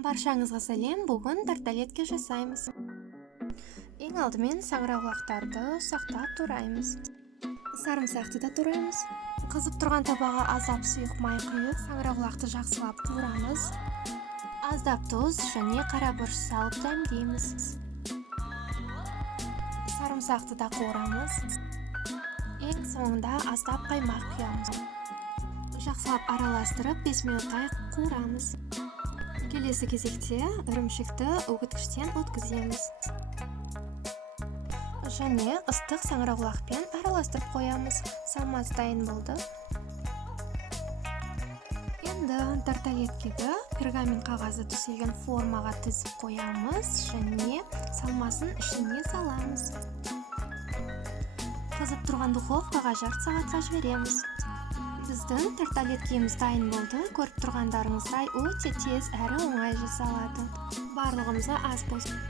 Баршаңызға сәлем. Бүгін тарталетке жасаймыз. Ең алдымен саңырауқұлақтарды ұсақтап тураймыз. Сарымсақты да тураймыз. Қызып тұрған табаға аздап сұйық май құйып, саңырауқұлақты жақсылап турамыз. Аздап тұз және қара бұрыш салып дәмдейміз. Сарымсақты да қуырамыз. Ең соңында аздап қаймақ құямыз. Жақсылап араластырып 5 минуттай қуырамыз. Келесі кезекте ірімшікті үгіткіштен өткіземіз. Және ыстық саңырауқұлақпен араластырып қоямыз. Салмасы дайын болды. Енді тарталеткеді пергамент қағазы төселген формаға тізіп қоямыз және салмасын ішіне саламыз. Қызып тұрған духовкаға жарты сағатқа жібереміз. Біздің тарталеткеміз дайын болды. Көріп тұрғандарыңыздай өте тез әрі оңай жасалады. Барлығымызға аз болсын.